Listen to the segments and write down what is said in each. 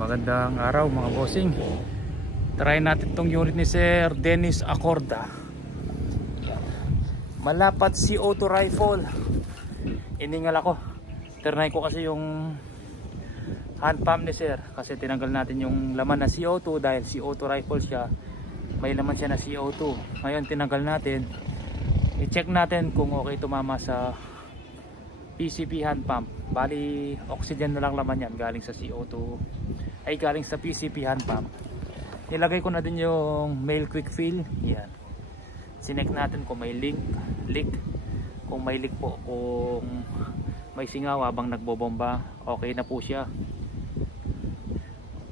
Magandang araw mga bossing. Try natin tong unit ni Sir Dennis Acorda. Malapat CO2 rifle. Iningal ako. Ternay ko kasi yung hand pump ni Sir, kasi tinanggal natin yung laman na CO2 dahil CO2 rifle siya. May laman siya na CO2. Ngayon tinanggal natin. I-check natin kung okay tumama sa PCP hand pump. Bali oxygen na lang laman yan galing sa CO2, ay galing sa PCP hand pump. Nilagay ko na din yung male quick fill. Yan. Sinek natin kung may leak. Kung may leak po, kung may singaw habang nagbobomba, okay na po siya.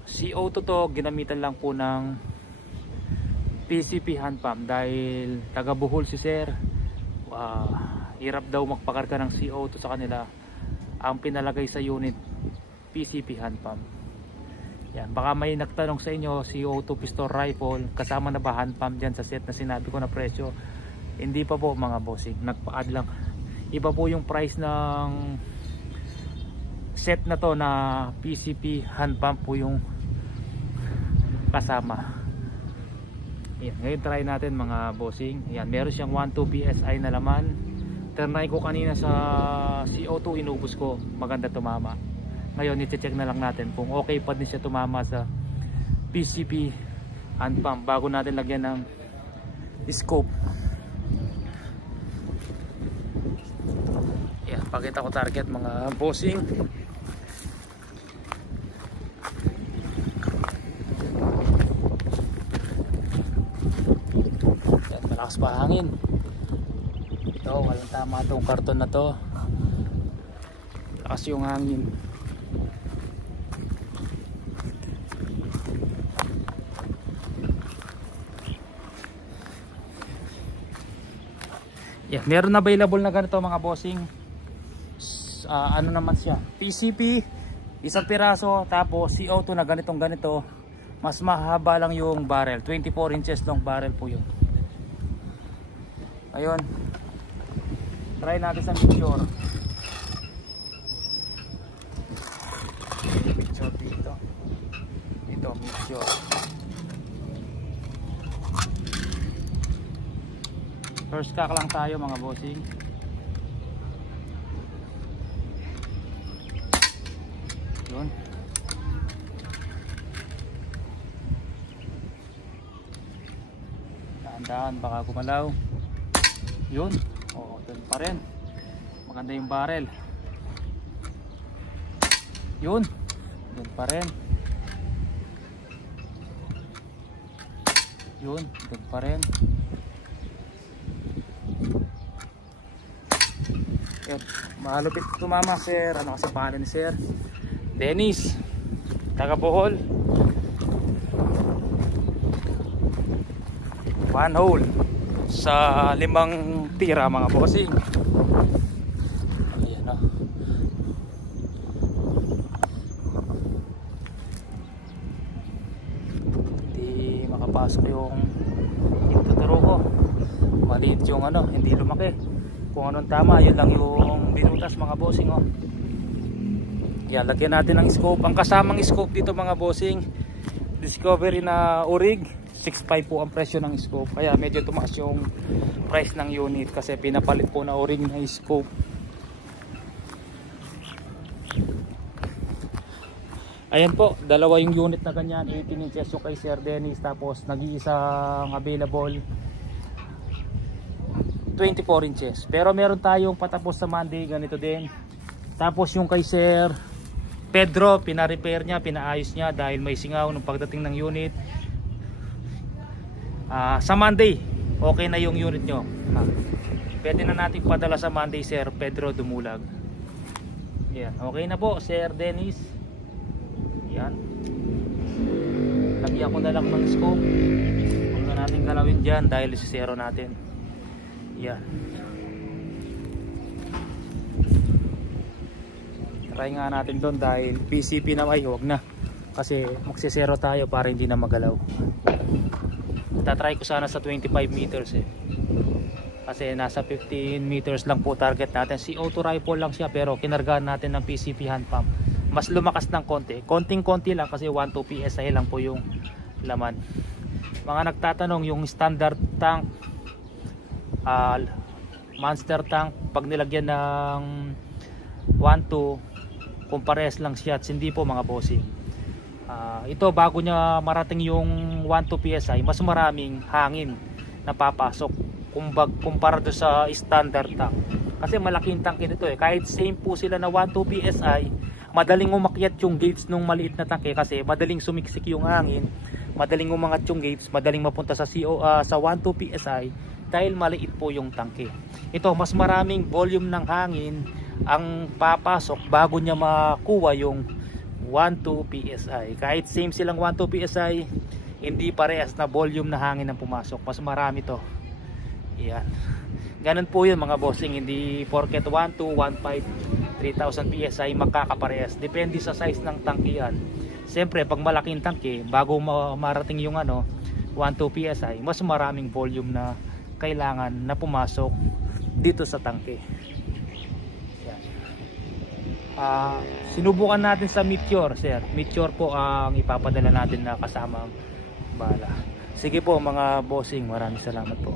CO2 to, ginamitan lang po ng PCP hand pump dahil taga Bohol si Sir. Hirap daw magpakarga ng CO2 sa kanila. Ang pinalagay sa unit, PCP hand pump. Yan, baka may nagtanong sa inyo, CO2 pistol rifle, kasama na ba hand pump dyan sa set na sinabi ko na presyo? Hindi pa po mga bossing, nagpa-add lang. Iba po yung price ng set na to na PCP hand pump po yung kasama. Yan, ngayon try natin mga bossing. Yan, meron siyang 12 PSI na laman. Ternay ko kanina sa CO2, inubos ko, maganda tumama. Ngayon i-check na lang natin kung okay pa din siya tumama sa PCP hand pump bago natin lagyan ng scope. Yan, pakita ko target mga bossing. Yan, malakas pa hangin. Ito, walang tama itong karton na to. Lakas yung hangin. Yeah, meron na available na ganito mga bossing. Ano naman siya? PCP, isang piraso, tapos CO2 na ganito. Mas mahaba lang yung barrel. 24 inches long barrel po yun. Ayun. Try natin sa picture. Picture dito. Ito, picture. First cock lang tayo mga bossing. Yun. Dahan-dahan baka gumalaw. Yun. Oo, dun pa rin. Maganda yung barrel. Yun. Dun pa rin. Yun. Dun pa rin. Yun. Malupit tumama Sir. Ano kasi pangalan ni Sir? Dennis. Taga Bohol. One hole sa 5 tira mga bossing. Ayan o. Hindi makapasok yung tuturo ko. Maliit yung ano, hindi lumaki. Kung anong tama, yun lang yung binutas mga bossing o. Yan, lagyan natin ng scope. Ang kasamang scope dito mga bossing, Discovery na Orig. 6.5 po ang presyo ng scope, kaya medyo tumaas yung price ng unit kasi pinapalit po na O-ring na scope. Ayan po, dalawa yung unit na ganyan, 18 inches yung kay Sir Dennis, tapos nag-iisang available 24 inches. Pero meron tayong patapos sa Monday, ganito din. Tapos yung kay Sir Pedro, pina-repair niya, pinaayos niya dahil may singaw nung pagdating ng unit. Sa Monday okay na yung unit nyo. Pwede na natin padala sa Monday Sir Pedro Dumulag. Yan, okay na po Sir Dennis. Yan, lagyan ko na lang ng scope. Huwag na natin galawin dyan dahil isisero natin. Yan, try nga natin doon dahil PCP na, ay huwag na kasi magsisero tayo para hindi na magalaw. Tatry ko sana sa 25 meters kasi nasa 15 meters lang po target natin. CO2 rifle lang siya pero kinargahan natin ng PCP hand pump. mas lumakas ng konti, konting-konti lang kasi 1-2 PSI lang po yung laman. Mga nagtatanong, yung standard tank, monster tank, pag nilagyan ng 1-2 kung parehas lang shots, hindi po mga bossing. Ito bago niya marating yung 1-2 PSI, mas maraming hangin na papasok kumpara do sa standard tank. Kasi malaking tank nito kahit same po sila na 1-2 PSI, madaling umakyat yung gauge nung maliit na tanke kasi madaling sumiksik yung hangin, madaling umangat yung gauge, madaling mapunta sa sa 1-2 PSI dahil maliit po yung tanke. Ito mas maraming volume ng hangin ang papasok bago niya makuha yung 1-2 PSI. Kahit same silang 1-2 PSI, hindi parehas na volume na hangin ang pumasok, mas marami to. Yan. Ganun po yun mga bossing, hindi porket 1-2, 1-5, 3,000 PSI makakaparehas. Depende sa size ng tangke yan. Siyempre pag malaking tangke, bago marating yung 1-2 PSI, mas maraming volume na kailangan na pumasok dito sa tangke. Yan. Sinubukan natin sa Meteor, sir. Meteor po ang ipapadala natin na kasamang bala. Sige po mga bossing, maraming salamat po.